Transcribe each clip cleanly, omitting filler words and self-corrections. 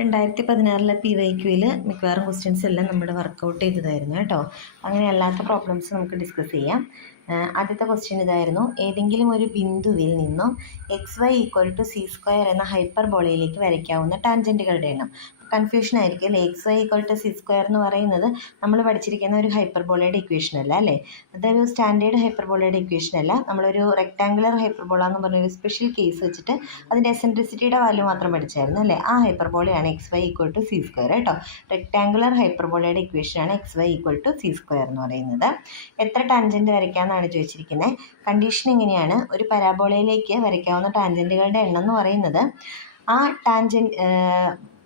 2016 PYQയിൽ മിക്കവാറും ക്വസ്റ്റ്യൻസ് എല്ലാം നമ്മുടെ വർക്കൗട്ട് ചെയ്തതായിരുന്നു കേട്ടോ. അങ്ങനെ അല്ലാത്ത പ്രോബ്ലംസ് നമുക്ക് ഡിസ്കസ് ചെയ്യാം. ആദ്യത്തെ ക്വസ്റ്റ്യൻ ഇതായിരുന്നു: ഏതെങ്കിലും ഒരു ബിന്ദുവിൽ നിന്നും xy=c² എന്ന ഹൈപ്പർബോളയിലേക്ക് വരയ്ക്കാവുന്ന ടാൻജൻറ്റുകളുടെ എണ്ണം. കൺഫ്യൂഷൻ ആയിരിക്കും അല്ലേ? xy=c² എന്ന് പറയുന്നത് നമ്മൾ പഠിച്ചിരിക്കുന്ന ഒരു ഹൈപ്പർബോളയുടെ ഇക്വേഷൻ അല്ല അല്ലേ? അതൊരു സ്റ്റാൻഡേർഡ് ഹൈപ്പർബോളയുടെ ഇക്വേഷൻ അല്ല. നമ്മളൊരു റെക്ടാങ്കുലർ ഹൈപ്പർബോള എന്ന് പറഞ്ഞൊരു സ്പെഷ്യൽ കേസ് വെച്ചിട്ട് അതിൻ്റെ എസെൻട്രിസിറ്റിയുടെ വാല്യൂ മാത്രം പഠിച്ചായിരുന്നു അല്ലേ? ആ ഹൈപ്പർബോളയാണ് xy=c² കേട്ടോ. റെക്ടാങ്കുലർ ഹൈപ്പർബോളയുടെ ഇക്വേഷനാണ് xy=c² എന്ന് പറയുന്നത്. എത്ര ടാൻജൻറ്റ് വരയ്ക്കാമെന്നാണ് ചോദിച്ചിരിക്കുന്നത്. കണ്ടീഷൻ ഇങ്ങനെയാണ്: ഒരു പരാബോളയിലേക്ക് വരയ്ക്കാവുന്ന ടാൻജൻറ്റുകളുടെ എണ്ണം എന്ന് പറയുന്നത് ആ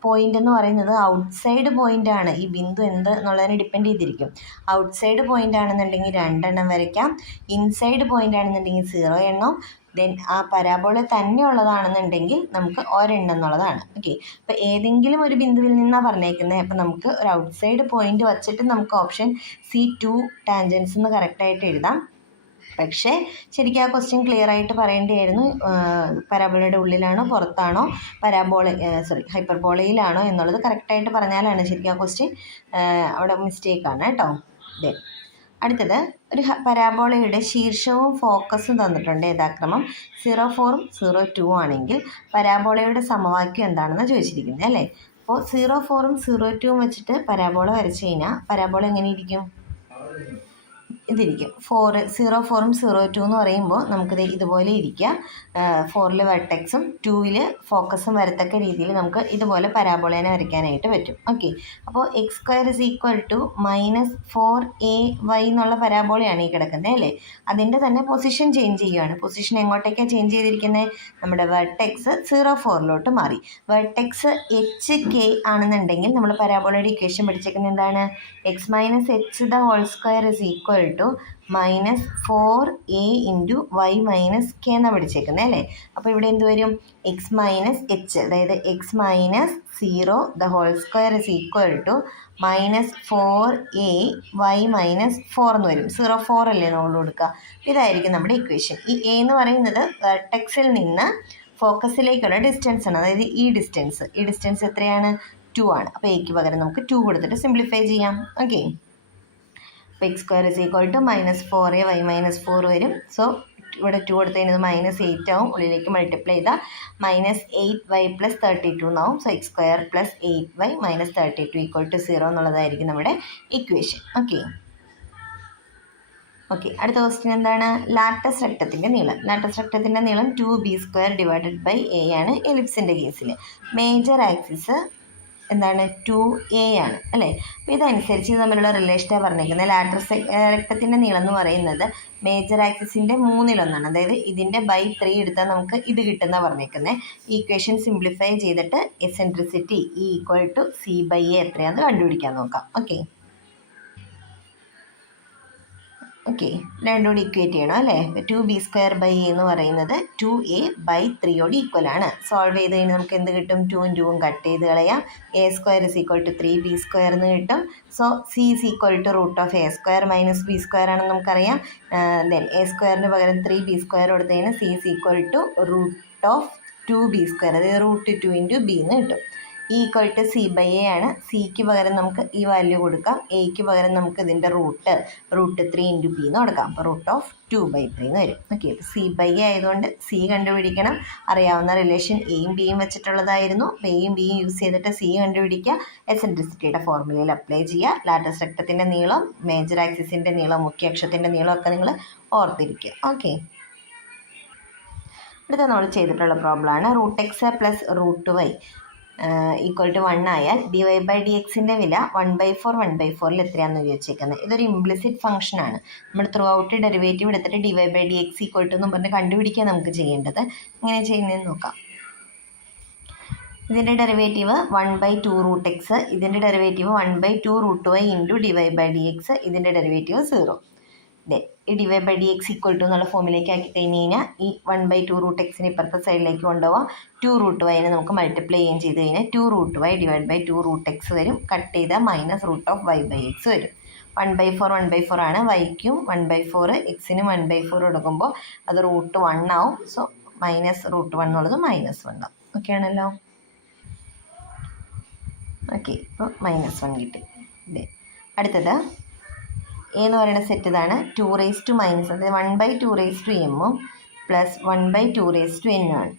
പോയിന്റ് എന്ന് പറയുന്നത് ഔട്ട്സൈഡ് പോയിന്റ് ആണ്. ഈ ബിന്ദു എന്ത് എന്നുള്ളതിനെ ഡിപ്പെൻഡ് ചെയ്തിരിക്കും. ഔട്ട്സൈഡ് പോയിന്റ് ആണെന്നുണ്ടെങ്കിൽ 2 എണ്ണം വരയ്ക്കാം. ഇൻസൈഡ് പോയിന്റ് ആണെന്നുണ്ടെങ്കിൽ 0 എണ്ണം. ദെൻ ആ പരാബോള തന്നെ ഉള്ളതാണെന്നുണ്ടെങ്കിൽ നമുക്ക് ഒരെണ്ണം എന്നുള്ളതാണ്. ഓക്കെ, അപ്പോൾ ഏതെങ്കിലും ഒരു ബിന്ദുവിൽ നിന്നാണ് പറഞ്ഞേക്കുന്നത്. അപ്പോൾ നമുക്ക് ഒരു ഔട്ട്സൈഡ് പോയിന്റ് വച്ചിട്ട് നമുക്ക് ഓപ്ഷൻ C2 ടാൻജൻസ് എന്ന് കറക്റ്റായിട്ട് എഴുതാം. പക്ഷേ ശരിക്കും ആ ക്വസ്റ്റ്യൻ ക്ലിയർ ആയിട്ട് പറയേണ്ടിയായിരുന്നു. പരാബോളയുടെ ഉള്ളിലാണോ പുറത്താണോ, ഹൈപ്പർബോളയിലാണോ എന്നുള്ളത് കറക്റ്റായിട്ട് പറഞ്ഞാലാണ് ശരിക്കും ആ ക്വസ്റ്റ്യൻ അവിടെ മിസ്റ്റേക്കാണ് കേട്ടോ. ദെൻ അടുത്തത്, ഒരു പരാബോളയുടെ ശീർഷവും ഫോക്കസും തന്നിട്ടുണ്ട്. യഥാക്രമം 0,4 0,2 ആണെങ്കിൽ പരാബോളയുടെ സമവാക്യം എന്താണെന്ന് ചോദിച്ചിരിക്കുന്നത് അല്ലേ? അപ്പോൾ 0,4 0,2 വെച്ചിട്ട് പരാബോള വരച്ച് കഴിഞ്ഞാൽ പരാബോള എങ്ങനെ ഇരിക്കും? ഇതിരിക്കും. 0,4 0,2 എന്ന് പറയുമ്പോൾ നമുക്കിത് ഇതുപോലെ ഇരിക്കുക. 4 വെർട്ടെക്സും 2 ഫോക്കസും വരത്തക്ക രീതിയിൽ നമുക്ക് ഇതുപോലെ പരാബോളേനെ വരയ്ക്കാനായിട്ട് പറ്റും. ഓക്കെ, അപ്പോൾ x² -4ay എന്നുള്ള പരാബോളയാണ് ഈ കിടക്കുന്നത് അല്ലേ? അതിൻ്റെ തന്നെ പൊസിഷൻ ചേഞ്ച് ചെയ്യുകയാണ്. പൊസിഷൻ എങ്ങോട്ടേക്കാണ് ചേഞ്ച് ചെയ്തിരിക്കുന്നത്? നമ്മുടെ വെർട്ടെക്സ് 0,4 മാറി. വെർട്ടെക്സ് HK ആണെന്നുണ്ടെങ്കിൽ നമ്മൾ പരാബോളയുടെ ഇക്വേഷൻ പഠിച്ചേക്കുന്നത് എന്താണ്? x - h² = -4a × y - k എന്നാണ് പഠിച്ചേക്കുന്നത് അല്ലേ? അപ്പോൾ ഇവിടെ എന്ത് വരും? x - h, അതായത് x - 0² -4a y - 4 എന്ന് വരും. 0,4 അല്ലേ നമ്മൾ കൊടുക്കുക. ഇതായിരിക്കും നമ്മുടെ ഇക്വേഷൻ. ഈ a എന്ന് പറയുന്നത് വെർട്ടെക്സിൽ നിന്ന് ഫോക്കസിലേക്കുള്ള ഡിസ്റ്റൻസ് ആണ്. അതായത് ഈ ഡിസ്റ്റൻസ് എത്രയാണ്? 2 ആണ്. അപ്പോൾ എക്ക് പകരം നമുക്ക് 2 കൊടുത്തിട്ട് സിംപ്ലിഫൈ ചെയ്യാം. ഓക്കെ, അപ്പോൾ x² -4a y - 4 വരും. സോ ഇവിടെ 2 കൊടുത്ത് കഴിഞ്ഞത് -8 ആവും. ഉള്ളിലേക്ക് മൾട്ടിപ്ലൈ ചെയ്താൽ -8y + 32 എന്നാവും. സോ x² + 8y - 32 = 0 എന്നുള്ളതായിരിക്കും നമ്മുടെ ഇക്വേഷൻ. ഓക്കെ, അടുത്ത ക്വസ്റ്റ്യൻ എന്താണ്? ലാറ്റസ് റെക്ടത്തിൻ്റെ നീളം. ലാറ്റസ് റെക്ടത്തിൻ്റെ നീളം 2b² a ആണ് എലിപ്സിൻ്റെ കേസിൽ. മേജർ ആക്സിസ് എന്താണ്? 2a ആണ് അല്ലേ? അപ്പോൾ ഇതനുസരിച്ച് തമ്മിലുള്ള റിലേഷനാണ് പറഞ്ഞിരിക്കുന്നത്. ലാറ്റസ് റെക്ടത്തിൻ്റെ നീളം എന്ന് പറയുന്നത് മേജർ ആക്സിസിൻ്റെ 1/3. അതായത് ഇതിൻ്റെ /3 എടുത്താൽ നമുക്ക് ഇത് കിട്ടുന്ന പറഞ്ഞിരിക്കുന്നത്. ഈ ഇക്വേഷൻ സിംപ്ലിഫൈ ചെയ്തിട്ട് എസെൻട്രിസിറ്റി E = c/a എത്രയാണെന്ന് കണ്ടുപിടിക്കാൻ നോക്കാം. ഓക്കെ, രണ്ടും കൂടി ഇക്വേറ്റ് ചെയ്യണം അല്ലേ? 2b² a എന്ന് പറയുന്നത് 2a/3 ഈക്വൽ ആണ്. സോൾവ് ചെയ്ത് കഴിഞ്ഞാൽ നമുക്ക് എന്ത് കിട്ടും? 2 ഉം 2 ഉം കട്ട് ചെയ്ത് കളയാം. a² = 3b² എന്ന് കിട്ടും. സോ c = √a² - b² ആണെന്ന് നമുക്കറിയാം. ദെൻ a² പകരം 3b² കൊടുത്തു കഴിഞ്ഞാൽ c = √2b², അതായത് √2 × b എന്ന് കിട്ടും. E = c/a ആണ്. സിക്ക് പകരം നമുക്ക് ഈ വാല്യൂ കൊടുക്കാം. എക്ക് പകരം നമുക്ക് ഇതിൻ്റെ √3 × b എന്ന് കൊടുക്കാം. അപ്പോൾ √2/3 എന്ന് വരും. ഓക്കെ, അപ്പോൾ c/a ആയതുകൊണ്ട് c കണ്ടുപിടിക്കണം. അറിയാവുന്ന റിലേഷൻ എയും ബിയും വെച്ചിട്ടുള്ളതായിരുന്നു. എയും ബിയും യൂസ് ചെയ്തിട്ട് c കണ്ടുപിടിക്കുക. എസെൻട്രിസിറ്റിയുടെ ഫോർമുലയിൽ അപ്ലൈ ചെയ്യുക. ലാറ്റസ് റെക്ടത്തിൻ്റെ നീളം, മേജർ ആക്സിസിൻ്റെ നീളം, മുഖ്യ അക്ഷത്തിൻ്റെ നീളമൊക്കെ നിങ്ങൾ ഓർത്തിരിക്കുക. ഓക്കെ, അടുത്ത നമ്മൾ ചെയ്തിട്ടുള്ള പ്രോബ്ലമാണ് √x + √y = 1 ആയാൽ dy/dxൻ്റെ വില 1/4 1/4 എത്രയാണെന്ന് ചോദിച്ചേക്കുന്നത്. ഇതൊരു ഇംപ്ലിസിറ്റ് ഫംഗ്ഷനാണ്. നമ്മൾ ത്രൂ ഔട്ട് ഡെറിവേറ്റീവ് എടുത്തിട്ട് dy/dx = എന്ന് പറഞ്ഞ് കണ്ടുപിടിക്കുക നമുക്ക് ചെയ്യേണ്ടത്. എങ്ങനെ ചെയ്യുന്നതെന്ന് നോക്കാം. ഇതിൻ്റെ ഡെറിവേറ്റീവ് 1/2 √x, ഇതിൻ്റെ ഡെറിവേറ്റീവ് 1/2 √y × dy/dx, ഇതിൻ്റെ ഡെറിവേറ്റീവ് 0. ഈ dy/dx = എന്നുള്ള ഫോമിലേക്ക് ആക്കി കഴിഞ്ഞ് കഴിഞ്ഞാൽ ഈ 1/2 √x ഇപ്പുറത്തെ സൈഡിലേക്ക് കൊണ്ടുപോകാം. 2 √y നമുക്ക് മൾട്ടിപ്ലൈ ചെയ്ത് കഴിഞ്ഞാൽ 2 √y / 2 √x വരും. കട്ട് ചെയ്താൽ -√y/x വരും. 1/4 1/4 ആണ്. yക്കും 1/4, xനും 1/4 കൊടുക്കുമ്പോൾ അത് √1 ആവും. സോ -√1 എന്നുള്ളത് -1 ആവും. ഓക്കെ ആണല്ലോ. ഓക്കെ, ഇപ്പോൾ -1 കിട്ടി. ഇതേ അടുത്തത് എ എന്ന് പറയുന്ന സെറ്റ് ഇതാണ്. 2 അതായത് 1/2 ഉം പ്ലസ് 1/2 ആണ്.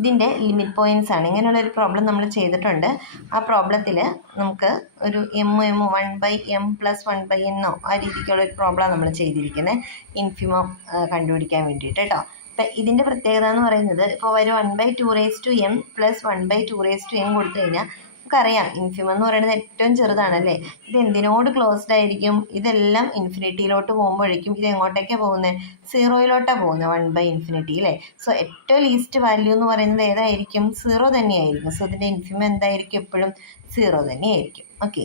ഇതിൻ്റെ ലിമിറ്റ് പോയിൻറ്റ്സ് ആണ്. ഇങ്ങനെയുള്ളൊരു പ്രോബ്ലം നമ്മൾ ചെയ്തിട്ടുണ്ട്. ആ പ്രോബ്ലത്തിൽ നമുക്ക് ഒരു എം 1/m+1/n ആ രീതിക്കുള്ളൊരു പ്രോബ്ലമാണ് നമ്മൾ ചെയ്തിരിക്കുന്നത്, ഇൻഫിമം കണ്ടുപിടിക്കാൻ വേണ്ടിയിട്ട് കേട്ടോ. അപ്പം ഇതിൻ്റെ പ്രത്യേകത എന്ന് പറയുന്നത് ഇപ്പോൾ ഒരു 1/2m പ്ലസ് 1/2n കൊടുത്തു കഴിഞ്ഞാൽ നമുക്കറിയാം ഇൻഫിമം എന്ന് പറയുന്നത് ഏറ്റവും ചെറുതാണല്ലേ. ഇത് എന്തിനോട് ക്ലോസ്ഡ് ആയിരിക്കും? ഇതെല്ലാം ഇൻഫിനിറ്റിയിലോട്ട് പോകുമ്പോഴേക്കും ഇത് എങ്ങോട്ടേക്കാണ് പോകുന്നത്? സീറോയിലോട്ടാണ് പോകുന്നത്, 1/∞ അല്ലേ. സോ ഏറ്റവും ലീസ്റ്റ് വാല്യൂ എന്ന് പറയുന്നത് ഏതായിരിക്കും? 0 തന്നെയായിരിക്കും. സോ ഇതിൻ്റെ ഇൻഫിമം എന്തായിരിക്കും? എപ്പോഴും 0 തന്നെയായിരിക്കും. ഓക്കെ,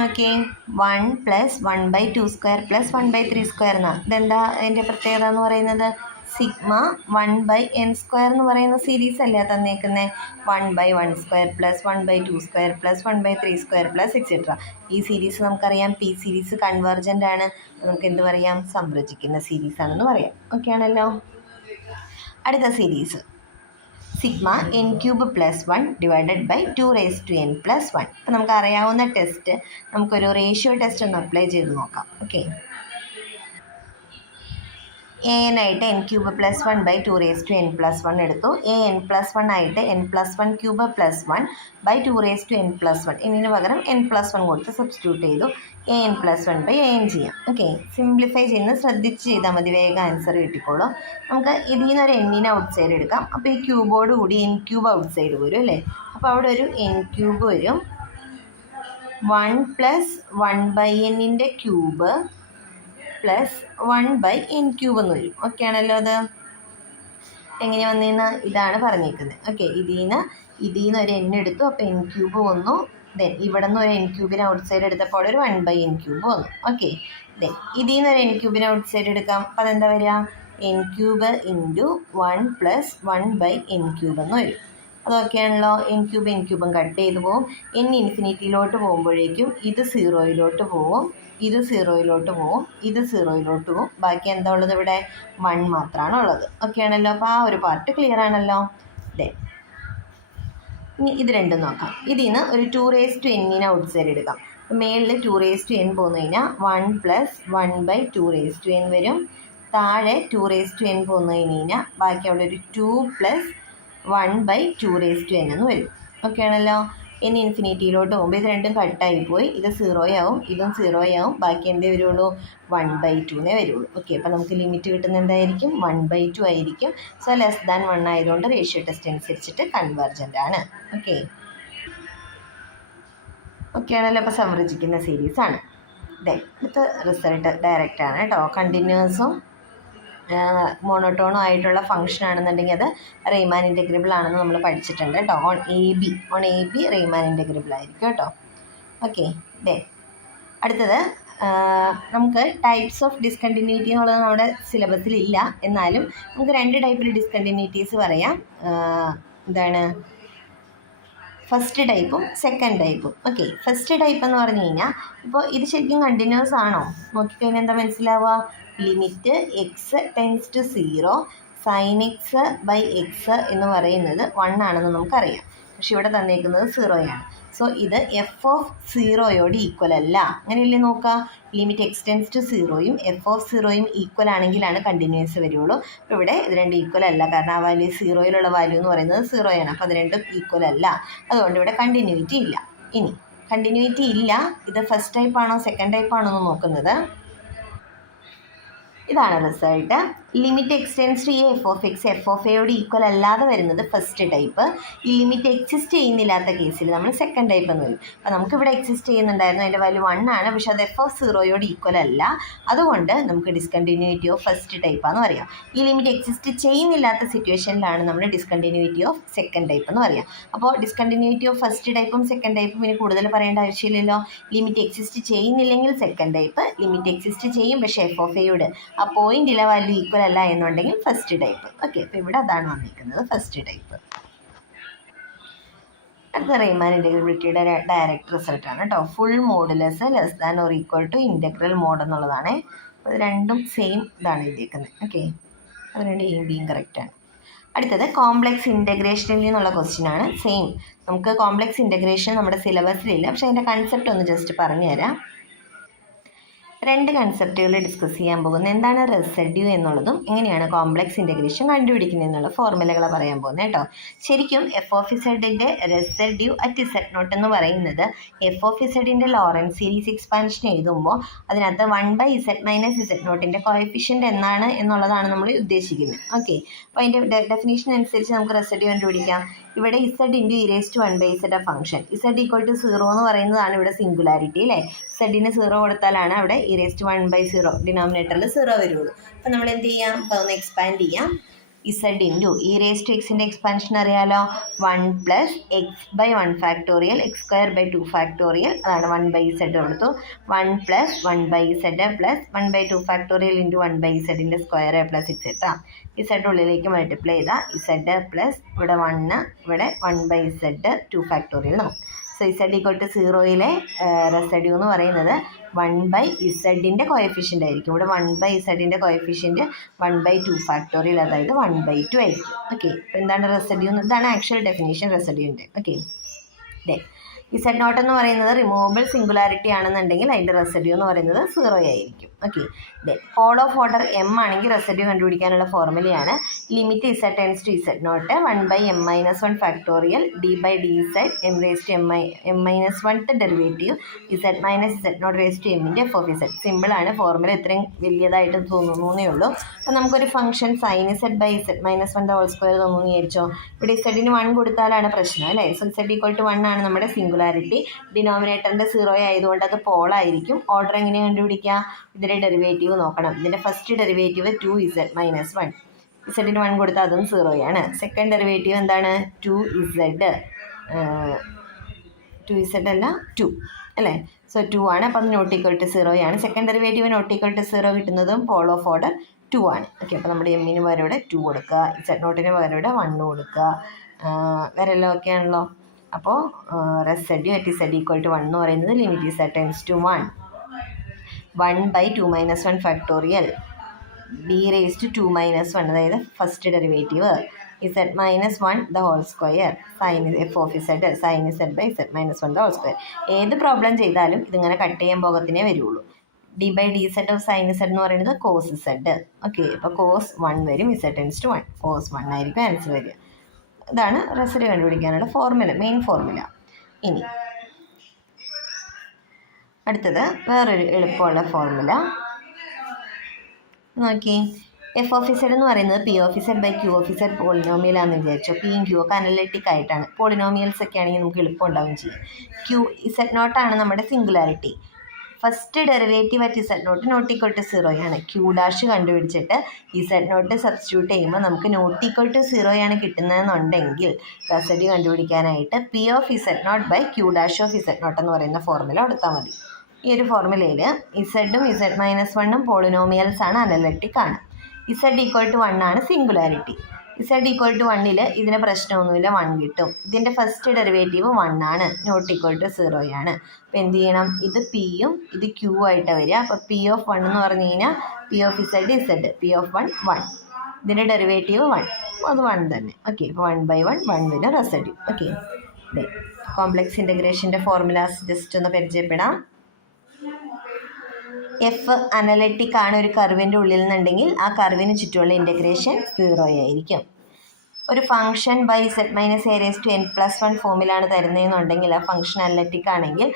നോക്കിയേ 1 + 1/2² + 1/3² എന്നാണ്. ഇതെന്താ അതിൻ്റെ പ്രത്യേകത എന്ന് പറയുന്നത്? സിഗ്മ 1/n² എന്ന് പറയുന്ന സീരീസ് അല്ലേ തന്നേക്കുന്നത്. 1/1² + 1/2² + 1/3² എക്സെട്ര. ഈ സീരീസ് നമുക്കറിയാം പി സീരീസ് കൺവേർജൻ്റ് ആണ്. നമുക്ക് എന്ത് പറയാം? സംരചിക്കുന്ന സീരീസ് ആണെന്ന് പറയാം. ഓക്കെ ആണല്ലോ. അടുത്ത സീരീസ് സിഗ്മ n³ + 1 / 2n + 1. അപ്പം നമുക്കറിയാവുന്ന ടെസ്റ്റ്, നമുക്കൊരു റേഷ്യോ ടെസ്റ്റ് ഒന്ന് അപ്ലൈ ചെയ്ത് നോക്കാം. ഓക്കെ, an ആയിട്ട് n³ + 1 / 2n + 1 എടുത്തു. an+1 ആയിട്ട് n+1³ + 1 / 2n + 1. ഇതിന് പകരം n+1 കൊടുത്ത് സബ്സ്റ്റിറ്റ്യൂട്ട് ചെയ്തു. an+1/an ചെയ്യാം. ഓക്കെ, സിംപ്ലിഫൈ ചെയ്യുന്നത് ശ്രദ്ധിച്ച് ചെയ്താൽ മതി, വേഗം ആൻസർ കിട്ടിക്കോളും. നമുക്ക് ഇതിൽ നിന്നൊരു n ഔട്ട് സൈഡ് എടുക്കാം. അപ്പോൾ ഈ ക്യൂബോട് കൂടി n³ ഔട്ട് സൈഡ് വരും അല്ലേ. അപ്പോൾ അവിടെ ഒരു n³ വരും. 1 + 1/n ക്യൂബ് പ്ലസ് 1/n³ എന്ന് വരും. ഓക്കെ ആണല്ലോ. അത് എങ്ങനെ വന്നതെന്ന് ഇതാണ് പറഞ്ഞേക്കുന്നത്. ഓക്കെ, ഇതിൽ നിന്ന് ഒരു n എടുത്തു, അപ്പോൾ n³ വന്നു. ദെൻ ഇവിടെ നിന്ന് ഒരു n³ ഔട്ട് സൈഡ് എടുത്തപ്പോൾ ഒരു 1/n³ വന്നു. ഓക്കെ, ദെൻ ഇതിൽ നിന്ന് ഒരു n³ ഔട്ട് സൈഡ് എടുക്കാം. അപ്പോൾ അതെന്താ വരിക? n³ × 1 + 1/n³ എന്ന് വരും. അതൊക്കെയാണല്ലോ. n³ കട്ട് ചെയ്ത് പോകും. n ഇൻഫിനിറ്റിയിലോട്ട് പോകുമ്പോഴേക്കും ഇത് 0യിലോട്ട് പോകും, ഇത് 0യിലോട്ട് പോകും, ഇത് 0യിലോട്ട് പോകും. ബാക്കി എന്താ ഉള്ളത്? ഇവിടെ 1 മാത്രമാണ് ഉള്ളത്. ഓക്കെ ആണല്ലോ. അപ്പോൾ ആ ഒരു പാർട്ട് ക്ലിയർ ആണല്ലോ. ദെൻ ഇനി ഇത് രണ്ടും നോക്കാം. ഇതിൽ നിന്ന് ഒരു 2n ഔട്ട് സൈഡ് എടുക്കാം. മേളിൽ 2n പോന്നു കഴിഞ്ഞാൽ 1 + 1/2n വരും. താഴെ 2n പോന്നു കഴിഞ്ഞാൽ ബാക്കി അവിടെ ഒരു 2 + 1/2n എന്ന് വരും. ഓക്കെ ആണല്ലോ. n ഇൻഫിനിറ്റിയിലോട്ട് പോകുമ്പോൾ ഇത് രണ്ടും കട്ടായി പോയി, ഇത് 0 ആവും, ഇതും 0 ആവും. ബാക്കി എന്തേ വരുള്ളൂ? 1/2 വരുള്ളൂ. ഓക്കെ, അപ്പോൾ നമുക്ക് ലിമിറ്റ് കിട്ടുന്നത് എന്തായിരിക്കും? 1/2 ആയിരിക്കും. സോ <1 ആയതുകൊണ്ട് റേഷ്യോ ടെസ്റ്റ് അനുസരിച്ചിട്ട് കൺവേർജൻ്റ് ആണ്. ഓക്കെ, ഓക്കെ ആണല്ലോ. അപ്പോൾ സംരചിക്കുന്ന സീരീസ് ആണ്. ദെൻ അടുത്ത റിസൾട്ട് ഡയറക്റ്റ് ആണ് കേട്ടോ. കണ്ടിന്യൂസും മോണോട്ടോണും ആയിട്ടുള്ള ഫംഗ്ഷൻ ആണെന്നുണ്ടെങ്കിൽ അത് റീമാൻ ഇൻ്റഗ്രബിൾ ആണെന്ന് നമ്മൾ പഠിച്ചിട്ടുണ്ട് കേട്ടോ. ഓൺ എ ബി റീമാൻ ഇൻ്റഗ്രബിൾ ആയിരിക്കും കേട്ടോ. ഓക്കെ, ദെൻ അടുത്തത് നമുക്ക് ടൈപ്സ് ഓഫ് ഡിസ്കണ്ടിന്യൂറ്റി എന്നുള്ളത് നമ്മുടെ സിലബസിലില്ല. എന്നാലും നമുക്ക് 2 ടൈപ്പിൽ ഡിസ്കണ്ടിന്യൂറ്റീസ് പറയാം. എന്താണ്? ഫസ്റ്റ് ടൈപ്പും സെക്കൻഡ് ടൈപ്പും. ഓക്കെ, ഫസ്റ്റ് ടൈപ്പ് എന്ന് പറഞ്ഞു കഴിഞ്ഞാൽ ഇപ്പോൾ ഇത് ശരിക്കും കണ്ടിന്യൂസ് ആണോ നോക്കിക്കഴിഞ്ഞാൽ എന്താ മനസ്സിലാവുക? ലിമിറ്റ് x → 0 sin x/x എന്ന് പറയുന്നത് 1 ആണെന്ന് നമുക്കറിയാം. പക്ഷെ ഇവിടെ തന്നേക്കുന്നത് 0 ആണ്. സോ ഇത് f(0) ഈക്വൽ അല്ല. അങ്ങനെയല്ലേ നോക്കുക? ലിമിറ്റ് x → 0 f(0) ഈക്വൽ ആണെങ്കിലാണ് കണ്ടിന്യൂസ് വരുള്ളൂ. അപ്പോൾ ഇവിടെ ഇത് രണ്ടും ഈക്വൽ അല്ല, കാരണം ആ വാല്യൂ 0യിലുള്ള വാല്യൂ എന്ന് പറയുന്നത് 0 ആണ്. അപ്പോൾ അത് രണ്ടും ഈക്വൽ അല്ല, അതുകൊണ്ട് ഇവിടെ കണ്ടിന്യൂറ്റി ഇല്ല. ഇനി കണ്ടിന്യൂറ്റി ഇല്ല, ഇത് ഫസ്റ്റ് ടൈപ്പ് ആണോ സെക്കൻഡ് ടൈപ്പ് ആണോ എന്ന് നോക്കുന്നത്. ഇതാണ് റിസൾട്ട്. ലിമിറ്റ് x → a f(a)യോട് ഈക്വൽ അല്ലാതെ വരുന്നത് ഫസ്റ്റ് ടൈപ്പ്. ഈ ലിമിറ്റ് എക്സിസ്റ്റ് ചെയ്യുന്നില്ലാത്ത കേസിൽ നമ്മൾ സെക്കൻഡ് ടൈപ്പ് എന്ന് വരും. അപ്പോൾ നമുക്കിവിടെ എക്സിസ്റ്റ് ചെയ്യുന്നുണ്ടായിരുന്നു, അതിൻ്റെ വാല്യൂ 1 ആണ്. പക്ഷേ അത് f(0)യോട് ഈക്വൽ അല്ല, അതുകൊണ്ട് നമുക്ക് ഡിസ്കണ്ടിന്യൂറ്റി ഓഫ് ഫസ്റ്റ് ടൈപ്പാന്ന് പറയാം. ഈ ലിമിറ്റ് എക്സിസ്റ്റ് ചെയ്യുന്നില്ലാത്ത സിറ്റുവേഷനിലാണ് നമ്മൾ ഡിസ്കണ്ടിന്യൂറ്റി ഓഫ് സെക്കൻഡ് ടൈപ്പ് എന്ന് പറയാം. അപ്പോൾ ഡിസ്കണ്ടിന്യൂറ്റി ഓഫ് ഫസ്റ്റ് ടൈപ്പും സെക്കൻഡ് ടൈപ്പും ഇനി കൂടുതൽ പറയേണ്ട ആവശ്യമില്ലല്ലോ. ലിമിറ്റ് എക്സിസ്റ്റ് ചെയ്യുന്നില്ലെങ്കിൽ സെക്കൻഡ് ടൈപ്പ്, ലിമിറ്റ് എക്സിസ്റ്റ് ചെയ്യും പക്ഷേ f(a)യോട് ആ പോയിന്റിലെ വാല്യൂ ഈക്വൽ അല്ല എന്നുണ്ടെങ്കിൽ ഫസ്റ്റ് ടൈപ്പ്. ഓക്കെ, അപ്പോൾ ഇവിടെ അതാണ് വന്നിരിക്കുന്നത്, ഫസ്റ്റ് ടൈപ്പ്. അടുത്ത റീമാൻ ഇൻ്റഗ്രബിലിറ്റിയുടെ ഡയറക്റ്റ് റിസൾട്ടാണ് കേട്ടോ. ഫുൾ മോഡുലസ് <= ഇൻ്റഗ്രൽ മോഡ് എന്നുള്ളതാണ്. അപ്പോൾ ഇത് രണ്ടും സെയിം ഇതാണ് എഴുതിയിരിക്കുന്നത്. ഓക്കെ, അത് രണ്ടും എയും ബിയും കറക്റ്റാണ്. അടുത്തത് കോംപ്ലക്സ് ഇൻ്റഗ്രേഷനിൽ നിന്നുള്ള ക്വസ്റ്റ്യൻ ആണ്. സെയിം, നമുക്ക് കോംപ്ലക്സ് ഇൻ്റഗ്രേഷൻ നമ്മുടെ സിലബസിലില്ല, പക്ഷേ അതിൻ്റെ കൺസെപ്റ്റ് ഒന്ന് ജസ്റ്റ് പറഞ്ഞു തരാം. രണ്ട് കൺസെപ്റ്റുകൾ ഡിസ്കസ് ചെയ്യാൻ പോകുന്നത്. എന്താണ് റെസിഡ്യൂ എന്നുള്ളതും എങ്ങനെയാണ് കോംപ്ലക്സ് ഇൻ്റഗ്രേഷൻ കണ്ടുപിടിക്കുന്നത് എന്നുള്ള ഫോർമുലകളാണ് പറയാൻ പോകുന്നത് കേട്ടോ. ശരിക്കും എഫ് ഓഫ് ഇസഡിൻ്റെ റെസിഡ്യൂ അറ്റ് ഇസഡ് നോട്ട് എന്ന് പറയുന്നത് എഫ് ഓഫ് ഇസഡിൻ്റെ ലോറൻസ് സീരീസ് എക്സ്പാൻഷൻ എഴുതുമ്പോൾ അതിനകത്ത് 1/z മൈനസ് ഇസഡ് നോട്ടിൻ്റെ കോഎഫിഷ്യൻ്റ് എന്നാണ് എന്നുള്ളതാണ് നമ്മൾ ഉദ്ദേശിക്കുന്നത്. ഓക്കെ, അപ്പോൾ അതിൻ്റെ ഡെഫിനേഷൻ അനുസരിച്ച് നമുക്ക് റെസിഡ്യൂ കണ്ടുപിടിക്കാം. ഇവിടെ z into e raised 1/z function, z equal to 0 എന്ന് പറയുന്നതാണ് ഇവിടെ സിംഗുലാരിറ്റി അല്ലേ. സെഡിന് 0 കൊടുത്താലാണ് അവിടെ ഇറേസ്റ്റ് 1/0 ഡിനോമിനേറ്ററിൽ 0 വരുള്ളൂ. അപ്പോൾ നമ്മൾ എന്ത് ചെയ്യാം, അപ്പോൾ ഒന്ന് എക്സ്പാൻഡ് ചെയ്യാം. Z into e raise to എക്സിൻ്റെ എക്സ്പാൻഷൻ അറിയാലോ, 1 + x/1 ഫാക്ടോറിയൽ x²/2 ഫാക്ടോറിയൽ, അതാണ് 1/z കൊടുത്തു. 1 + 1/z + 1/2 ഫാക്ടോറിയൽ ഇൻറ്റു 1/zൻ്റെ സ്ക്വയർ പ്ലസ് എക്സെട്ര. ഇസഡ് ഉള്ളിലേക്ക് മൾട്ടിപ്ലൈ ചെയ്താൽ ഇസഡ് പ്ലസ് ഇവിടെ 1 ഇവിടെ 1/z 2 ഫാക്ടോറിയൽ നമുക്ക്. സോ ഇസഡ് ഈക്വൽ ടു 0യിലെ റെസിഡ്യൂ എന്ന് പറയുന്നത് 1/zൻ്റെ കോഎഫിഷ്യൻ്റ് ആയിരിക്കും. ഇവിടെ 1/zൻ്റെ കോഎഫിഷ്യൻ്റ് 1/2 ഫാക്ടോറിയൽ, അതായത് 1/2 ആയിരിക്കും. ഓക്കെ, അപ്പോൾ എന്താണ് റെസിഡ്യൂ? ഇതാണ് ആക്ച്വൽ ഡെഫിനേഷൻ റെസിഡ്യൂൻ്റെ. ഓക്കെ, ഇസഡ് നോട്ട് എന്ന് പറയുന്നത് റിമൂവബിൾ സിംഗുലാരിറ്റി ആണെന്നുണ്ടെങ്കിൽ അതിൻ്റെ റെസിഡ്യൂ എന്ന് പറയുന്നത് 0 ആയിരിക്കും. Okay, pole of order M ആണെങ്കിൽ റെസിഡ്യൂ കണ്ടുപിടിക്കാനുള്ള ഫോർമുലയാണ് limit Z tends to Z naught 1/m-1 factorial d/dz m-1th derivative Z minus Z naught raise to എമ്മിൻ്റെ എഫ് ഓഫ് ഇസഡ്. സിമ്പിളാണ്, ഫോർമുല ഇത്രയും വലിയതായിട്ട് തോന്നുന്നേ ഉള്ളൂ. അപ്പോൾ നമുക്കൊരു function sine Z by Z -1 whole square തോന്നുന്നു വിചാരിച്ചോ. ഇവിടെ ഇസഡിന് 1 കൊടുത്താലാണ് പ്രശ്നം അല്ലേ. സോ ഇസഡ് ഈക്വൽ ടു 1 ആണ് നമ്മുടെ സിംഗുലാരിറ്റി. ഡിനോമിനേറ്ററിൻ്റെ 0 ആയതുകൊണ്ട് അത് പോളായിരിക്കും. ഓർഡർ എങ്ങനെ കണ്ടുപിടിക്കുക? ഇതിൻ്റെ ഡെറിവേറ്റീവ് നോക്കണം. ഇതിൻ്റെ ഫസ്റ്റ് ഡെറിവേറ്റീവ് 2z - 1, ഇസഡിന് 1 കൊടുത്താൽ അതും 0 ആണ്. സെക്കൻഡ് ഡെറിവേറ്റീവ് എന്താണ്? 2z അല്ല 2 അല്ലേ. സോ 2 ആണ്, അപ്പം അത് നോട്ട് ഈക്വൽ ടു 0 ആണ്. Second derivative not equal to 0 കിട്ടുന്നതും പോൾ ഓഫ് ഓർഡർ 2 ആണ്. ഓക്കെ, അപ്പോൾ നമ്മുടെ എമ്മിന് പകരം ഇവിടെ 2 കൊടുക്കുക, ഇസഡ് നോട്ടിന് പകരം ഇവിടെ 1 കൊടുക്കുക, വേറെ എല്ലാം ഓക്കെ ആണല്ലോ. അപ്പോൾ residue at z equal to 1 എന്ന് പറയുന്നത് limit Z tends to 1 1/2 - 1 factorial d raised to 2 - 1, അതായത് first derivative z -1 the whole square sine f of z sine Z by Z -1 the whole square. ഏത് problem ചെയ്താലും ഇതിങ്ങനെ cut ചെയ്യാൻ പോകത്തിനേ വരുള്ളൂ. d/dz of sine Z എന്ന് പറയുന്നത് cos Z. Okay, അപ്പോൾ cos 1 വരും, ഇസഡ് ടെൻസ് ടു 1, കോസ് 1 ആയിരിക്കും ആൻസർ വരിക. ഇതാണ് റെസിഡ്യൂ കണ്ടുപിടിക്കാനുള്ള ഫോർമുല, മെയിൻ ഫോർമുല. ഇനി അടുത്തത് വേറൊരു എളുപ്പമുള്ള ഫോർമുല നോക്കി. എഫ് ഓഫ് ഇസഡ് എന്ന് പറയുന്നത് P of Z by Q of Z പോളിനോമിയലാണെന്ന് വിചാരിച്ചോ. പിയും ക്യൂ ഒക്കെ അനലിറ്റിക് ആയിട്ടാണ്. പോളിനോമിയൽസ് ഒക്കെ ആണെങ്കിൽ നമുക്ക് എളുപ്പം ഉണ്ടാവും ചെയ്യും. ക്യൂ ഇസഡ് നോട്ടാണ് നമ്മുടെ singularity. First derivative at Z naught equal to 0 ആണ്. ക്യൂ ഡാഷ് കണ്ടുപിടിച്ചിട്ട് ഇസഡ് നോട്ട് സബ്സ്റ്റിറ്റ്യൂട്ട് ചെയ്യുമ്പോൾ നമുക്ക് നോട്ട് ഈക്വൽ ടു 0 ആണ് കിട്ടുന്നതെന്നുണ്ടെങ്കിൽ റെസിഡ്യൂ കണ്ടുപിടിക്കാനായിട്ട് P of Z naught by Q dash of Z naught എന്ന് പറയുന്ന ഫോർമുല കൊടുത്താൽ മതി. ഈ ഒരു ഫോർമുലയിൽ ഇസഡും ഇസഡ് -1ഉം പോളിനോമിയൽസ് ആണ്, അനലിറ്റിക് ആണ്. ഇസഡ് ഈക്വൽ ടു 1 ആണ് സിംഗുലാരിറ്റി. ഇസഡ് ഈക്വൽ ടു 1ൽ ഇതിന് പ്രശ്നമൊന്നുമില്ല, 1 കിട്ടും. ഇതിൻ്റെ ഫസ്റ്റ് ഡെറിവേറ്റീവ് 1 ആണ്, നോട്ട് ഈക്വൽ ടു 0 ആണ്. അപ്പോൾ എന്ത് ചെയ്യണം? ഇത് പിയും ഇത് ക്യൂ ആയിട്ട് വരിക. അപ്പോൾ പി ഓഫ് 1 എന്ന് പറഞ്ഞു കഴിഞ്ഞാൽ P of Z P of 1 1, ഇതിൻ്റെ ഡെറിവേറ്റീവ് 1, അത് 1 തന്നെ. ഓക്കെ, അപ്പോൾ 1/1 1 വരും റെസിഡ്യൂ. ഓക്കെ, കോംപ്ലക്സ് ഇൻ്റഗ്രേഷൻ്റെ ഫോർമുലാസ് ജസ്റ്റ് ഒന്ന് പരിചയപ്പെടാം. എഫ് അനലിറ്റിക് ആണ് ഒരു കർവിൻ്റെ ഉള്ളിൽ നിന്നുണ്ടെങ്കിൽ ആ കർവിന് ചുറ്റുമുള്ള ഇൻ്റഗ്രേഷൻ 0 ആയിരിക്കും. ഒരു function by z - a raised to n+1 ഫോമിലാണ് തരുന്നതെന്നുണ്ടെങ്കിൽ ആ ഫംഗ്ഷൻ അനലിറ്റിക് ആണെങ്കിൽ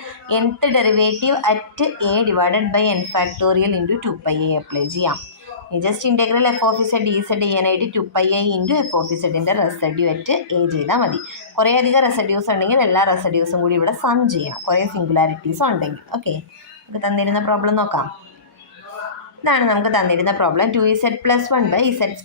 nth derivative at a / n factorial into 2πi apply ചെയ്യാം. Just integral F of Z dz ചെയ്യാനായിട്ട് 2πi ഇൻറ്റു എഫ് ഓഫ് ഇസഡിൻ്റെ റെസിഡ്യൂ അറ്റ് a ചെയ്താൽ മതി. കുറേ അധികം റെസിഡ്യൂസ് ഉണ്ടെങ്കിൽ എല്ലാ റെസിഡ്യൂസും കൂടി ഇവിടെ സം ചെയ്യണം, കുറേ സിംഗുലാരിറ്റീസും ഉണ്ടെങ്കിൽ. ഓക്കെ, നമുക്ക് തന്നിരുന്ന പ്രോബ്ലം നോക്കാം. ഇതാണ് നമുക്ക് തന്നിരുന്ന പ്രോബ്ലം. 2z + 1/z²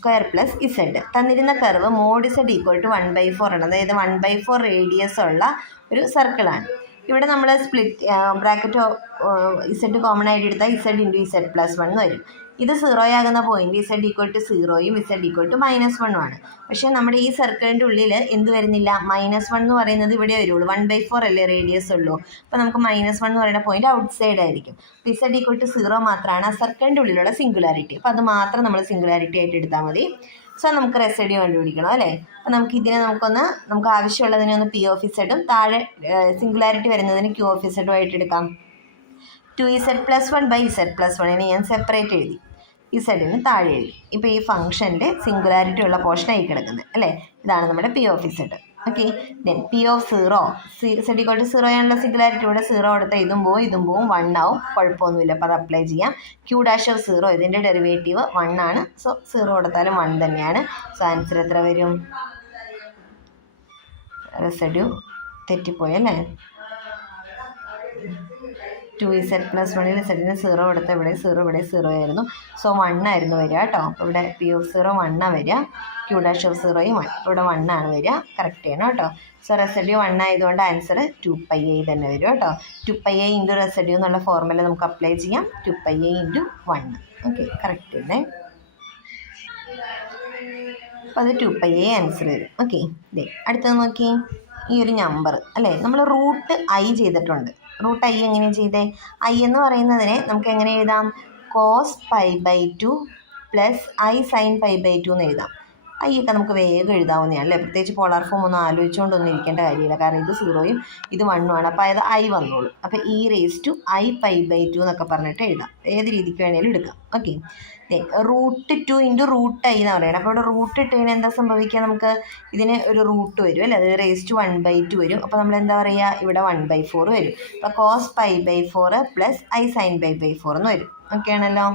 + z. തന്നിരുന്ന curve mod z equal to 1/4 ആണ്, അതായത് 1/4 റേഡിയസ് ഉള്ള ഒരു സർക്കിളാണ്. ഇവിടെ നമ്മൾ സ്പ്ലിറ്റ് ബ്രാക്കറ്റ് z കോമൺ ആയിട്ട് എടുത്താൽ z × z + 1 വരും. ഇത് 0 ആകുന്ന പോയിന്റ് z ഈക്വൽ ടു 0യും z ഈക്വൽ ടു -1 ആണ്. പക്ഷേ നമ്മുടെ ഈ സർക്കിളിൻ്റെ ഉള്ളിൽ എന്ത് വരുന്നില്ല? -1 എന്ന് പറയുന്നത് ഇവിടെ വരുള്ളൂ. 1/4 അല്ലേ റേഡിയസ് ഉള്ളൂ. അപ്പോൾ നമുക്ക് -1 എന്ന് പറയുന്ന പോയിന്റ് ഔട്ട് സൈഡ് ആയിരിക്കും. z ഈക്വൽ ടു 0 മാത്രമാണ് ആ സർക്കിളിൻ്റെ ഉള്ളിലുള്ള സിംഗുലാരിറ്റി. അപ്പോൾ അത് മാത്രം നമ്മൾ സിംഗുലാരിറ്റി ആയിട്ട് എടുത്താൽ മതി. സോ നമുക്ക് റെസിഡ്യൂ കണ്ടുപിടിക്കണം അല്ലേ. അപ്പം നമുക്ക് ആവശ്യമുള്ളതിനെ ഒന്ന് പി ഓഫ് ഇസഡും താഴെ സിംഗുലാരിറ്റി വരുന്നതിന് ക്യൂ ഓഫ് ഇസഡും ആയിട്ട് എടുക്കാം. 2z+1/z+1 ഞാൻ സെപ്പറേറ്റ് എഴുതി, ഇസഡിന് താഴെ എഴുതി. ഇപ്പോൾ ഈ ഫംഗ്ഷൻ്റെ സിംഗുലാരിറ്റി ഉള്ള പോർഷൻ ആയി കിടക്കുന്നത് അല്ലേ. ഇതാണ് നമ്മുടെ P of Z. Okay, then P of 0 z=0 ആണല്ലോ സിംഗുലാരിറ്റി. ഇവിടെ 0 കൊടുത്താൽ ഇതും പോവും 1 ആവും, കുഴപ്പമൊന്നുമില്ല. അപ്പോൾ അത് അപ്ലൈ ചെയ്യാം. Q'(0) ഇതിൻ്റെ ഡെറിവേറ്റീവ് 1 ആണ്. സോ 0 കൊടുത്താലും 1 തന്നെയാണ്. സോ ആൻസർ എത്ര വരും? റെസിഡ്യൂ തെറ്റിപ്പോയല്ലേ. 2z+1 സെഡിന് 0 കൊടുത്ത ഇവിടെ 0 ആയിരുന്നു. സോ 1 ആയിരുന്നു വരിക കേട്ടോ. അപ്പോൾ ഇവിടെ പി ഓഫ് 0 1 വരിക, Q'(0)യും 1, ഇവിടെ 1 ആണ് വരിക. കറക്റ്റ് ചെയ്യണം കേട്ടോ. സോ റെസിഡ്യൂ 1 ആയതുകൊണ്ട് ആൻസർ 2πi തന്നെ വരും കേട്ടോ. 2πi ഇൻറ്റു റെസിഡ്യൂ എന്നുള്ള ഫോർമുല നമുക്ക് അപ്ലൈ ചെയ്യാം. 2πi into 1. ഓക്കെ, കറക്റ്റ് ചെയ്യണേ. അപ്പോൾ അത് 2πi ആൻസർ വരും. ഓക്കെ, അടുത്തത് നോക്കി, ഈ ഒരു നമ്പർ അല്ലേ, നമ്മൾ √i ചെയ്തിട്ടുണ്ട്. √i എങ്ങനെ ചെയ്തേ? i എന്ന് പറയുന്നതിനെ നമുക്ക് എങ്ങനെ എഴുതാം? cos π/2 + i sin π/2 എന്ന് എഴുതാം. i ഒക്കെ നമുക്ക് വേഗം എഴുതാവുന്നതാണ് അല്ലേ. പ്രത്യേകിച്ച് പോളാർ ഫോം ഒന്നും ആലോചിച്ചുകൊണ്ടൊന്നും ഇരിക്കേണ്ട കാര്യമില്ല. കാരണം ഇത് 0യും ഇത് 1 ആണ്. അപ്പോൾ അത് i വന്നോളൂ. അപ്പോൾ e⁻i π/2 എന്നൊക്കെ പറഞ്ഞിട്ട് എഴുതാം. ഏത് രീതിക്ക് വേണേലും എടുക്കാം. ഓക്കെ, √2 ഇൻറ്റു √i എന്ന് പറയുന്നത്. അപ്പോൾ ഇവിടെ റൂട്ട് ഇട്ട് കഴിഞ്ഞാൽ എന്താ സംഭവിക്കുക? നമുക്ക് ഇതിന് ഒരു റൂട്ട് വരും അല്ലേ, അത് ⁻1/2 വരും. അപ്പോൾ നമ്മൾ എന്താ പറയുക? ഇവിടെ 1/4 വരും. അപ്പോൾ cos π/4 + i sin π/4 എന്ന് വരും. ഓക്കെ ആണല്ലോ.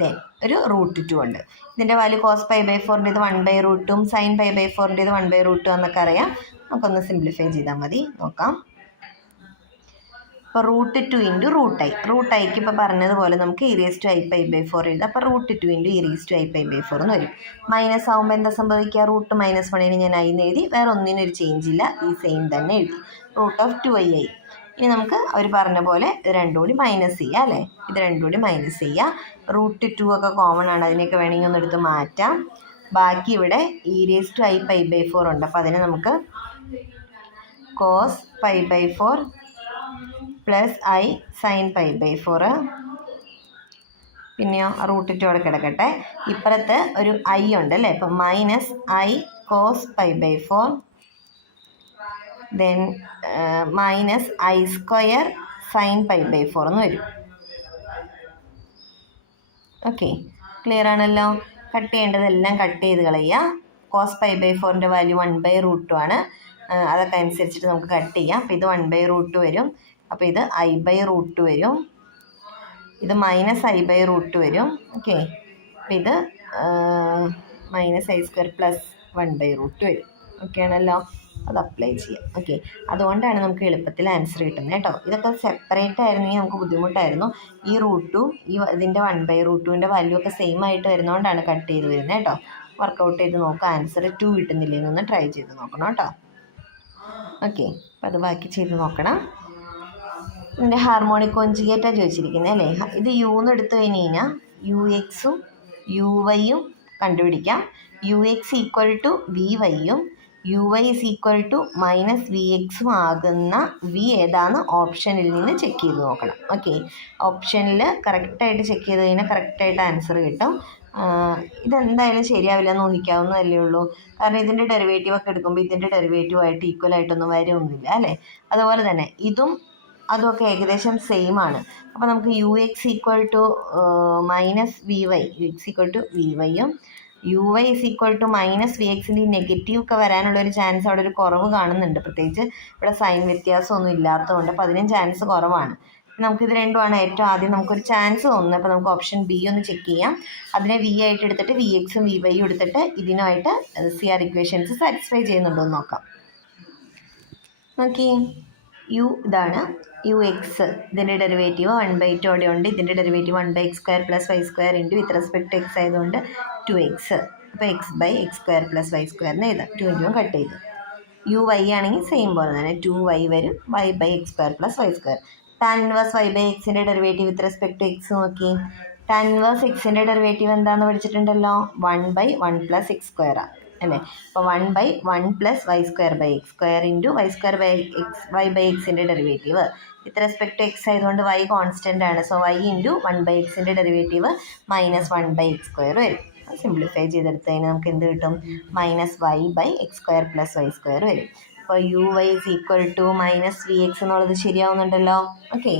ദെൻ ഒരു √2 ഉണ്ട്. ഇതിൻ്റെ വാല്യൂ cos π/4 1/√ഉം sin π/4 1/√ഉം എന്നൊക്കെ അറിയാം. നമുക്കൊന്ന് സിംപ്ലിഫൈ ചെയ്താൽ മതി. നോക്കാം. അപ്പോൾ √2 ഇൻറ്റു √i. √iക്ക് ഇപ്പോൾ പറഞ്ഞതുപോലെ നമുക്ക് e⁻i π/4 എഴുതാം. അപ്പോൾ √2 ഇൻറ്റു e⁻i π/4 എന്ന് വരും. മൈനസ് ആകുമ്പോൾ എന്താ സംഭവിക്കുക? √-1 ഞാൻ i എന്ന് എഴുതി, വേറെ ഒന്നിനും ഒരു ചേഞ്ച് ഇല്ല, ഈ സെയിം തന്നെ എഴുതി. √2i. ഇനി നമുക്ക് അവർ പറഞ്ഞ പോലെ ഇത് രണ്ടും കൂടി മൈനസ് ചെയ്യുക അല്ലേ. ഇത് രണ്ടും കൂടി മൈനസ് ചെയ്യുക. √2 ഒക്കെ കോമൺ ആണ്, അതിനൊക്കെ വേണമെങ്കിൽ ഒന്ന് എടുത്ത് മാറ്റാം. ബാക്കി ഇവിടെ e⁻i π/4 ഉണ്ട്. അപ്പോൾ അതിനെ നമുക്ക് cos π/4 + i sin π/4, പിന്നെയോ √2 അവിടെ കിടക്കട്ടെ. ഇപ്പുറത്ത് ഒരു i ഉണ്ട് അല്ലേ. അപ്പം -i cos π/4 then -i² sin π/4 എന്ന് വരും. ഓക്കെ, ക്ലിയർ ആണല്ലോ. കട്ട് ചെയ്യേണ്ടതെല്ലാം കട്ട് ചെയ്ത് കളയുക. cos π/4ൻ്റെ വാല്യൂ 1/√2 ആണ്. അതൊക്കെ അനുസരിച്ചിട്ട് നമുക്ക് കട്ട് ചെയ്യാം. അപ്പോൾ ഇത് 1/√2 വരും. അപ്പോൾ ഇത് i/√2 വരും. ഇത് -i/√2 വരും. ഓക്കെ, അപ്പോൾ ഇത് -i² + 1/√2 വരും. ഓക്കെ ആണല്ലോ. അത് അപ്ലൈ ചെയ്യാം. ഓക്കെ, അതുകൊണ്ടാണ് നമുക്ക് എളുപ്പത്തിൽ ആൻസർ കിട്ടുന്നത് കേട്ടോ. ഇതൊക്കെ സെപ്പറേറ്റ് ആയിരുന്നെങ്കിൽ നമുക്ക് ബുദ്ധിമുട്ടായിരുന്നു. ഈ √2 ഇതിൻ്റെ 1/√2ൻ്റെ വാല്യൂ ഒക്കെ സെയിം ആയിട്ട് വരുന്നതുകൊണ്ടാണ് കട്ട് ചെയ്ത് വരുന്നത് കേട്ടോ. വർക്കൗട്ട് ചെയ്ത് നോക്കുക. ആൻസർ 2 കിട്ടുന്നില്ലെന്നൊന്ന് ട്രൈ ചെയ്ത് നോക്കണം കേട്ടോ. ഓക്കെ, അപ്പോൾ അത് ബാക്കി ചെയ്ത് നോക്കണം. ഇതിൻ്റെ ഹാർമോണിക് കോഞ്ചുഗേറ്റാണ് ചോദിച്ചിരിക്കുന്നത് അല്ലേ. ഇത് എന്ന് എടുത്തു കഴിഞ്ഞ് കഴിഞ്ഞാൽ ux-ഉം uy-യും കണ്ടുപിടിക്കാം. ux = vy-യും uy = -vx ആകുന്ന v ഏതാണ് ഓപ്ഷനിൽ നിന്ന് ചെക്ക് ചെയ്ത് നോക്കണം. ഓക്കെ, ഓപ്ഷനിൽ കറക്റ്റായിട്ട് ചെക്ക് ചെയ്ത് കഴിഞ്ഞാൽ കറക്റ്റായിട്ട് ആൻസർ കിട്ടും. ഇതെന്തായാലും ശരിയാവില്ല എന്ന് ഊഹിക്കാവുന്നതല്ലേ ഉള്ളൂ. കാരണം ഇതിൻ്റെ ഡെറിവേറ്റീവ് ഒക്കെ എടുക്കുമ്പോൾ ഇതിൻ്റെ ഡെറിവേറ്റീവായിട്ട് ഈക്വലായിട്ടൊന്നും വരുമൊന്നുമില്ല അല്ലേ. അതുപോലെ തന്നെ അതുമൊക്കെ ഏകദേശം സെയിം ആണ്. അപ്പോൾ നമുക്ക് ux = -vy, ux = vy-യും uy = -vx-ൻ്റെ negative ഒക്കെ വരാനുള്ളൊരു ചാൻസ് അവിടെ ഒരു കുറവ് കാണുന്നുണ്ട്. പ്രത്യേകിച്ച് ഇവിടെ സൈൻ വ്യത്യാസമൊന്നും ഇല്ലാത്തതുകൊണ്ട് അപ്പോൾ അതിനും ചാൻസ് കുറവാണ്. നമുക്കിത് രണ്ടുമാണ് ഏറ്റവും ആദ്യം നമുക്കൊരു ചാൻസ് തോന്നുന്നത്. അപ്പോൾ നമുക്ക് ഓപ്ഷൻ ബി ഒന്ന് ചെക്ക് ചെയ്യാം. അതിനെ v ആയിട്ട് എടുത്തിട്ട് vx-ഉം vy-യും എടുത്തിട്ട് ഇതിനുമായിട്ട് CR ഇക്വേഷൻസ് സാറ്റിസ്ഫൈ ചെയ്യുന്നുണ്ടോ എന്ന് നോക്കാം. നോക്കി, ഇതാണ് ux, ഇതിൻ്റെ ഡെറിവേറ്റീവ് 1/2 അവിടെ ഉണ്ട്. ഇതിൻ്റെ derivative 1/x² + y² into with respect to X ആയതുകൊണ്ട് 2x. അപ്പോൾ x/x² + y² എന്ന് എഴുതാം. 2 ഇൻറ്റും കട്ട് ചെയ്തു. uy ആണെങ്കിൽ സെയിം പോലെ തന്നെ 2y വരും, y/x² + y². tan ഇൻവേഴ്സ് y/x-ൻ്റെ derivative with respect to X നോക്കി. tan ഇൻവേഴ്സ് x-ൻ്റെ ഡെറിവേറ്റീവ് എന്താണെന്ന് പഠിച്ചിട്ടുണ്ടല്ലോ, 1/1 + x² അല്ലേ. അപ്പോൾ 1/1 + y²/x² ഇൻറ്റു y²/y/x-ൻ്റെ derivative with respect to X ആയതുകൊണ്ട് y കോൺസ്റ്റൻ്റ് ആണ്. സോ y ഇൻറ്റു 1/x-ൻ്റെ ഡെറിവേറ്റീവ് -1/x² വരും. സിംപ്ലിഫൈ ചെയ്തെടുത്ത് കഴിഞ്ഞാൽ നമുക്ക് എന്ത് കിട്ടും? -y/x² + y² വരും. അപ്പോൾ uy = -vx എന്നുള്ളത് ശരിയാവുന്നുണ്ടല്ലോ. ഓക്കെ,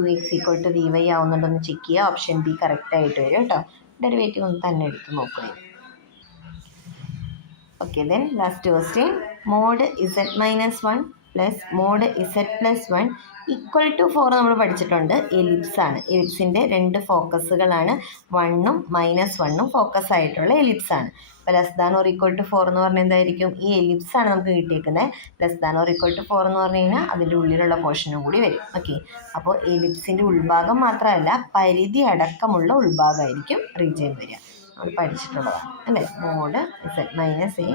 ux = vy ആവുന്നുണ്ടോയെന്ന് ചെക്ക് ചെയ്യുക. ഓപ്ഷൻ ബി കറക്റ്റായിട്ട് വരും കേട്ടോ. ഡെറിവേറ്റീവ് ഒന്ന് തന്നെ എടുത്ത് നോക്കുക. Okay, then last question. mod z-1 plus mod z+1 = 4 നമ്മൾ പഠിച്ചിട്ടുണ്ട്. എലിപ്സാണ്. എലിപ്സിൻ്റെ 2 ഫോക്കസുകളാണ് 1ഉം -1ഉം ഫോക്കസ് ആയിട്ടുള്ള എലിപ്സാണ്. അപ്പോൾ >= 4 എന്ന് പറഞ്ഞാൽ എന്തായിരിക്കും? ഈ എലിപ്സാണ് നമുക്ക് കിട്ടിയേക്കുന്നത്. >= 4 എന്ന് പറഞ്ഞു കഴിഞ്ഞാൽ അതിൻ്റെ ഉള്ളിലുള്ള പോർഷനും കൂടി വരും. ഓക്കെ, അപ്പോൾ എലിപ്സിൻ്റെ ഉൾഭാഗം മാത്രമല്ല, പരിധി അടക്കമുള്ള ഉൾഭാഗമായിരിക്കും റീജിയൻ വരിക. നമ്മൾ പഠിച്ചിട്ടുള്ളതാണ് അല്ലേ? mod z-a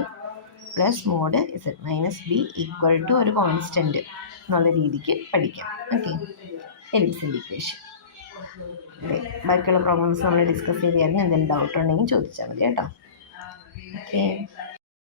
plus mod z-b = ഒരു കോൺസ്റ്റൻറ്റ് എന്നുള്ള രീതിക്ക് പഠിക്കാം. ഓക്കെ, എലിപ്സിൻ്റെ ഇക്വേഷൻ. ഓക്കെ, ബാക്കിയുള്ള പ്രോബ്ലംസ് നമ്മൾ ഡിസ്കസ് ചെയ്തായിരുന്നു. എന്തെങ്കിലും ഡൗട്ട് ഉണ്ടെങ്കിൽ ചോദിച്ചാൽ മതി കേട്ടോ. ഓക്കെ.